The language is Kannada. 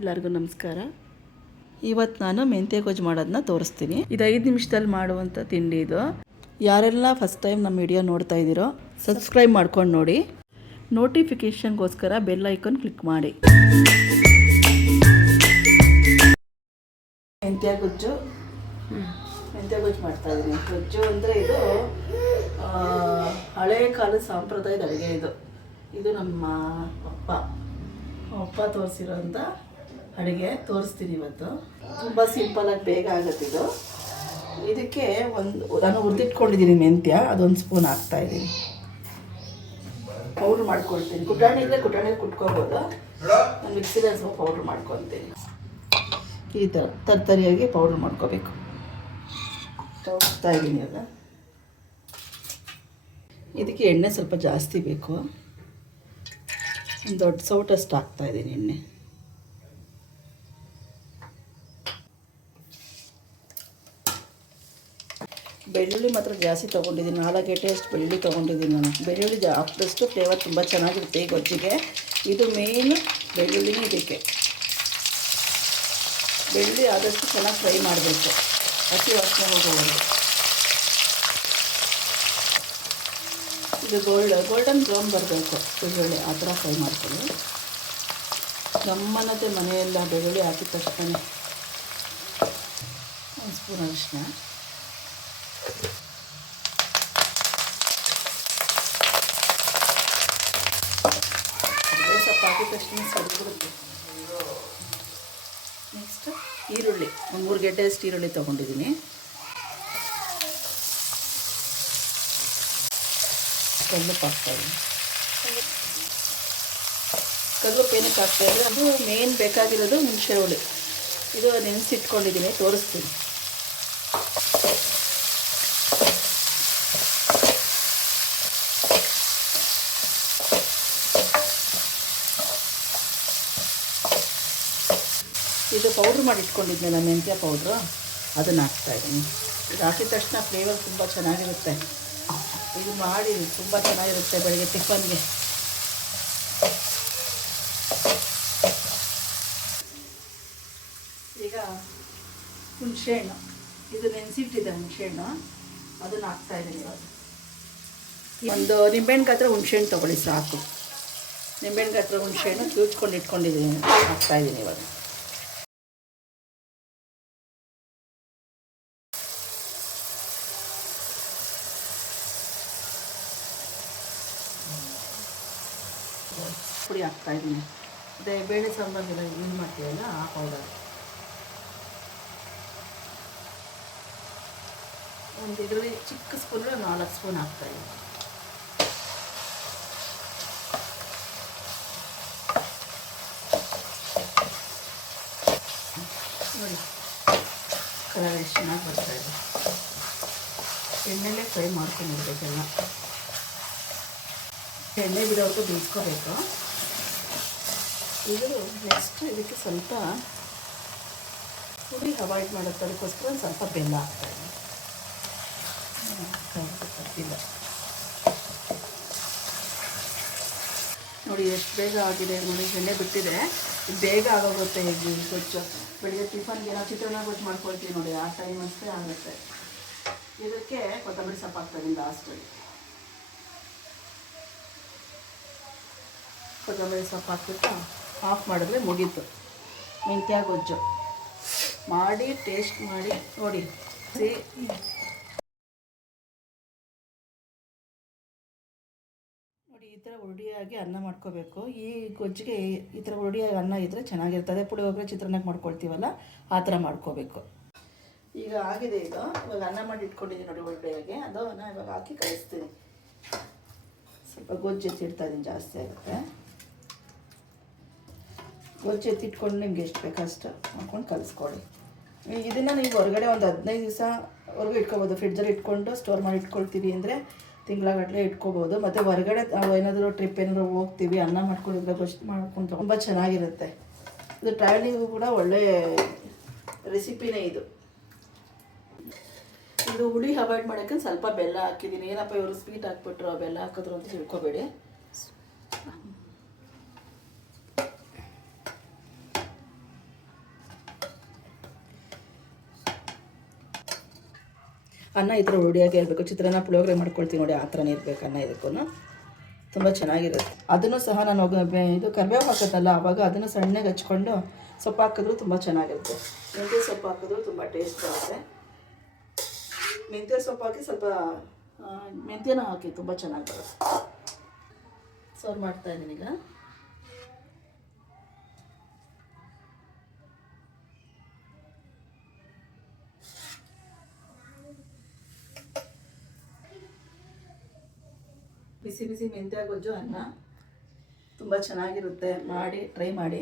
ಎಲ್ಲರಿಗೂ ನಮಸ್ಕಾರ. ಇವತ್ತು ನಾನು ಮೆಂತ್ಯ ಗೊಜ್ಜು ಮಾಡೋದನ್ನ ತೋರಿಸ್ತೀನಿ. ಇದು 5 ನಿಮಿಷದಲ್ಲಿ ಮಾಡುವಂಥ ತಿಂಡಿ. ಇದು ಯಾರೆಲ್ಲ ಫಸ್ಟ್ ಟೈಮ್ ನಮ್ಮ ವಿಡಿಯೋ ನೋಡ್ತಾ ಇದ್ದೀರೋ ಸಬ್ಸ್ಕ್ರೈಬ್ ಮಾಡ್ಕೊಂಡು ನೋಡಿ. ನೋಟಿಫಿಕೇಷನ್ಗೋಸ್ಕರ ಬೆಲ್ ಐಕಾನ್ ಕ್ಲಿಕ್ ಮಾಡಿ. ಮೆಂತ್ಯ ಗೊಜ್ಜು ಮಾಡ್ತಾಯಿದ್ದೀನಿ. ಗೊಜ್ಜು ಅಂದರೆ ಇದು ಹಳೆಯ ಕಾಲದ ಸಾಂಪ್ರದಾಯದ ಅಡುಗೆ. ಇದು ನಮ್ಮ ಅಪ್ಪ ತೋರಿಸಿರೋಂಥ ಅಡುಗೆ ತೋರಿಸ್ತೀನಿ ಇವತ್ತು. ತುಂಬ ಸಿಂಪಲಾಗಿ ಬೇಗ ಆಗುತ್ತಿದ್ದು. ಇದಕ್ಕೆ ನಾನು ಹುರಿದಿಟ್ಕೊಂಡಿದ್ದೀನಿ ಮೆಂತ್ಯ, ಅದೊಂದು ಸ್ಪೂನ್ ಹಾಕ್ತಾಯಿದ್ದೀನಿ. ಪೌಡ್ರ್ ಮಾಡ್ಕೊಳ್ತೀನಿ. ಕುಟಾಣಿ ಇದ್ದರೆ ಕುಟಾಣಿಯಲ್ಲಿ ಕುಟ್ಕೋಬೋದು. ನಾನು ಮಿಕ್ಸಿದಲ್ಲಿ ಸ್ವಲ್ಪ ಪೌಡ್ರ್ ಮಾಡ್ಕೊತೀನಿ. ಈ ಥರ ತರ್ತರಿಯಾಗಿ ಪೌಡ್ರ್ ಮಾಡ್ಕೋಬೇಕು. ತೋರಿಸ್ತಾಯಿದ್ದೀನಿ ಅಲ್ಲ. ಇದಕ್ಕೆ ಎಣ್ಣೆ ಸ್ವಲ್ಪ ಜಾಸ್ತಿ ಬೇಕು. ಒಂದು ದೊಡ್ಡ ಸೌಟಷ್ಟು ಹಾಕ್ತಾಯಿದ್ದೀನಿ ಎಣ್ಣೆ. ಬೆಳ್ಳುಳ್ಳಿ ಮಾತ್ರ ಜಾಸ್ತಿ ತೊಗೊಂಡಿದ್ದೀನಿ. 4 ಗೆಡ್ಡೆಯಷ್ಟು ಬೆಳ್ಳುಳ್ಳಿ ತೊಗೊಂಡಿದ್ದೀನಿ ನಾನು. ಬೆಳ್ಳುಳ್ಳಿ ಹಾಕಿದಷ್ಟು ಫ್ಲೇವರ್ ತುಂಬ ಚೆನ್ನಾಗಿರುತ್ತೆ ಈ ಗೊಜ್ಜಿಗೆ. ಇದು ಮೇನ್ ಬೆಳ್ಳುಳ್ಳಿನೇ. ಇದಕ್ಕೆ ಬೆಳ್ಳುಳ್ಳಿ ಆದಷ್ಟು ಚೆನ್ನಾಗಿ ಫ್ರೈ ಮಾಡಬೇಕು, ಹಸಿ ವಾಸನೆ ಹೋಗೋವರೆಗೂ. ಇದು ಗೋಲ್ಡನ್ ಬ್ರೌನ್ ಬರಬೇಕು ಬೆಳ್ಳುಳ್ಳಿ, ಆ ಥರ ಫ್ರೈ ಮಾಡ್ತೀನಿ. ನಮ್ಮನದೇ ಮನೆಯೆಲ್ಲ ಬೆಳ್ಳುಳ್ಳಿ ಹಾಕಿದ ತಕ್ಷಣ ಒಂದು ಸ್ಪೂನ್ ಅರಿಶಿನ, ಸ್ವಲ್ಪ ಹಾಕಿದ ತಕ್ಷಣ ಸರಿಬಿಡುತ್ತೆ. ನೆಕ್ಸ್ಟ್ ಈರುಳ್ಳಿ, ಒಂದು 3 ಗೆಡ್ಡೆಯಷ್ಟು ಈರುಳ್ಳಿ ತೊಗೊಂಡಿದ್ದೀನಿ. ಕಲ್ಲುಪ್ಪು ಹಾಕ್ತಾಯಿದ್ದೀನಿ. ಕಲ್ಲುಪ್ಪು ಏನಕ್ಕೆ ಹಾಕ್ತಾಯಿದ್ರೆ ಅದು ಮೇನ್ ಬೇಕಾಗಿರೋದು ಹುಣಸೆ ಹುಳಿ. ಇದು ನೆನೆಸಿಟ್ಕೊಂಡಿದ್ದೀನಿ, ತೋರಿಸ್ತೀನಿ. ಇದು ಪೌಡ್ರ್ ಮಾಡಿ ಇಟ್ಕೊಂಡಿದ್ನಲ್ಲ ಮೆಂತ್ಯ ಪೌಡ್ರು, ಅದನ್ನು ಹಾಕ್ತಾಯಿದ್ದೀನಿ. ಇದು ಹಾಕಿದ ತಕ್ಷಣ ಫ್ಲೇವರ್ ತುಂಬ ಚೆನ್ನಾಗಿರುತ್ತೆ. ಇದು ಮಾಡಿ ತುಂಬ ಚೆನ್ನಾಗಿರುತ್ತೆ ಬೆಳಗ್ಗೆ ಟಿಫನ್ಗೆ. ಈಗ ಹುಣಸೆಹಣ್ಣು, ಇದು ನೆನೆಸಿಟ್ಟಿದೆ ಹುಣಸೆಹಣ್ಣು, ಅದನ್ನು ಹಾಕ್ತಾಯಿದ್ದೀನಿ. ಒಂದು ನಿಂಬೆಹಣ್ಣು ಗಾತ್ರ ಹುಣಸೆಹಣ್ಣು ತೊಗೊಳ್ಳಿ ಸಾಕು. ನಿಂಬೆಹಣ್ಣು ಗಾತ್ರ ಹುಣಸೆಹಣ್ಣು ಕಿವುಚ್ಕೊಂಡು ಇಟ್ಕೊಂಡಿದ್ದೀನಿ, ಹಾಕ್ತಾಯಿದ್ದೀನಿ ಇವಾಗ. ಪುಡಿ ಹಾಕ್ತಾಯಿದ್ದೀನಿ. ಅದೇ ಬೇಳೆ ಸಾಂಬಾರಿಗೆಲ್ಲ ಯೂಸ್ ಮಾಡ್ತೀವಲ್ಲ ಆ ಪೌಡರ್. ಒಂದು ಇದರಲ್ಲಿ ಚಿಕ್ಕ ಸ್ಪೂನ್ 4 ಸ್ಪೂನ್ ಹಾಕ್ತಾಯಿದ್ದೀನಿ. ನೋಡಿ ಕಲರ್ ಎಷ್ಟು ಚೆನ್ನಾಗಿ ಬರ್ತಾಯಿದೆ. ಎಣ್ಣೆಲೇ ಫ್ರೈ ಮಾಡ್ಕೊಂಡಿರ್ಬೇಕೆಲ್ಲ. ಎಣ್ಣೆ ಬಿಡೋವರೆಗೂ ಬೇಯಿಸ್ಕೋಬೇಕು. ಇದು ನೆಕ್ಸ್ಟ್ ಇದಕ್ಕೆ ಸ್ವಲ್ಪ ಹುಳಿ ಅವಾಯ್ಡ್ ಮಾಡುತ್ತೆ, ಅದಕ್ಕೋಸ್ಕರ ಸ್ವಲ್ಪ ಬೆಲ್ಲ ಹಾಕ್ತಾಯಿದ್ದೀನಿ. ನೋಡಿ ಎಷ್ಟು ಬೇಗ ಆಗಿದೆ ನೋಡಿ. ಎಣ್ಣೆ ಬಿಟ್ಟಿದೆ, ಬೇಗ ಆಗೋಗುತ್ತೆ. ಈಗ ಗೊಜ್ಜು ಬೆಳಿಗ್ಗೆ ಟಿಫನ್ಗೆ ನಾವು ಚಿತ್ರಾನ್ನ ಗೊಜ್ಜು ಮಾಡ್ಕೊಳ್ತೀವಿ ನೋಡಿ, ಆ ಟೈಮ್ ಅಷ್ಟೇ ಆಗುತ್ತೆ. ಇದಕ್ಕೆ ಕೊತ್ತಂಬರಿ ಸೊಪ್ಪು ಹಾಕ್ತಾಯಿದ್ದೀನಿ ಲಾಸ್ಟಲ್ಲಿ. ಕೊತ್ತಂಬರಿ ಸೊಪ್ಪು ಹಾಕ್ಬಿಟ್ಟು ಆಫ್ ಮಾಡಿದ್ರೆ ಮುಗೀತು ಮೆಂತ್ಯ ಗೊಜ್ಜು. ಮಾಡಿ ಟೇಸ್ಟ್ ಮಾಡಿ ನೋಡಿ. ನೋಡಿ ಈ ಥರ ಉರುಡಿಯಾಗಿ ಅನ್ನ ಮಾಡ್ಕೋಬೇಕು. ಈ ಗೊಜ್ಜಿಗೆ ಈ ಥರ ಉರುಡಿಯಾಗಿ ಅನ್ನ ಇದ್ದರೆ ಚೆನ್ನಾಗಿರ್ತದೆ. ಪುಳಿಯೋಗರೆ ಚಿತ್ರಾನ್ನಕ್ಕೆ ಮಾಡ್ಕೊಳ್ತೀವಲ್ಲ ಆ ಥರ ಮಾಡ್ಕೋಬೇಕು. ಈಗ ಆಗಿದೆ ಇದು. ಇವಾಗ ಅನ್ನ ಮಾಡಿ ಇಟ್ಕೊಂಡಿದ್ದೀನಿ ನೋಡಿ ಉರುಡಿಯಾಗಿ, ಅದನ್ನು ಇವಾಗ ಹಾಕಿ ಕಲಿಸ್ತೀನಿ. ಸ್ವಲ್ಪ ಗೊಜ್ಜು ಎತ್ತಿಡ್ತಾಯಿದ್ದೀನಿ, ಜಾಸ್ತಿ ಆಗುತ್ತೆ. ಗೊಜ್ಜು ಎತ್ತಿಟ್ಕೊಂಡು ನಿಮ್ಗೆ ಎಷ್ಟು ಬೇಕಷ್ಟು ಮಾಡ್ಕೊಂಡು ಕಲಿಸ್ಕೊಳ್ಳಿ. ಇದನ್ನು ನೀವು ಹೊರಗಡೆ ಒಂದು 15 ದಿವಸವರೆಗೂ ಇಟ್ಕೊಬೋದು. ಫ್ರಿಡ್ಜಲ್ಲಿ ಇಟ್ಕೊಂಡು ಸ್ಟೋರ್ ಮಾಡಿ ಇಟ್ಕೊಳ್ತೀವಿ ಅಂದರೆ ತಿಂಗಳಗಟ್ಟಲೆ ಇಟ್ಕೋಬೋದು. ಮತ್ತು ಹೊರಗಡೆ ನಾವು ಏನಾದರೂ ಟ್ರಿಪ್ ಏನಾದರೂ ಹೋಗ್ತೀವಿ, ಅನ್ನ ಮಾಡ್ಕೊಂಡಿದ್ರೆ ಗೊಜ್ಜು ಮಾಡ್ಕೊಂಡು ತುಂಬ ಚೆನ್ನಾಗಿರುತ್ತೆ. ಇದು ಟ್ರಾವೆಲಿಂಗು ಕೂಡ ಒಳ್ಳೆ ರೆಸಿಪಿನೇ ಇದು. ಇದು ಹುಳಿ ಅವಾಯ್ಡ್ ಮಾಡೋಕ್ಕೆ ಸ್ವಲ್ಪ ಬೆಲ್ಲ ಹಾಕಿದ್ದೀನಿ. ಏನಪ್ಪ ಇವರು ಸ್ವೀಟ್ ಹಾಕ್ಬಿಟ್ರು, ಬೆಲ್ಲ ಹಾಕಿದ್ರು ಅಂತ ತಿಳ್ಕೊಬೇಡಿ. ಅನ್ನ ಈ ಥರ ಹುಡಿಯಾಗಿ ಇರಬೇಕು. ಚಿತ್ರಾನ್ನ ಪುಳಿಯೋಗರೆ ಮಾಡ್ಕೊಳ್ತೀವಿ ನೋಡಿ, ಆ ಥರನೇ ಇರಬೇಕು ಅನ್ನ. ಇದಕ್ಕೂ ತುಂಬ ಚೆನ್ನಾಗಿರುತ್ತೆ. ಅದನ್ನು ಸಹ ನಾನು ಇದು ಕರಿಬೇವು ಹಾಕೋದಲ್ಲ, ಆವಾಗ ಅದನ್ನು ಸಣ್ಣಗೆ ಹಚ್ಕೊಂಡು ಸೊಪ್ಪು ಹಾಕಿದ್ರೂ ತುಂಬ ಚೆನ್ನಾಗಿರುತ್ತೆ. ಮೆಂತ್ಯ ಸೊಪ್ಪು ಹಾಕಿದ್ರೂ ತುಂಬ ಟೇಸ್ಟ್ ಬರುತ್ತೆ. ಮೆಂತ್ಯ ಸೊಪ್ಪು ಹಾಕಿ ಸ್ವಲ್ಪ ಮೆಂತ್ಯನ ಹಾಕಿ ತುಂಬ ಚೆನ್ನಾಗಿ ಬರುತ್ತೆ. ಸರ್ವ್ ಮಾಡ್ತಾಯಿದ್ದೀನಿ ಈಗ. ಬಿಸಿ ಬಿಸಿ ಮೆಂತ್ಯ ಗೊಜ್ಜು ಅನ್ನ ತುಂಬ ಚೆನ್ನಾಗಿರುತ್ತೆ. ಟ್ರೈ ಮಾಡಿ.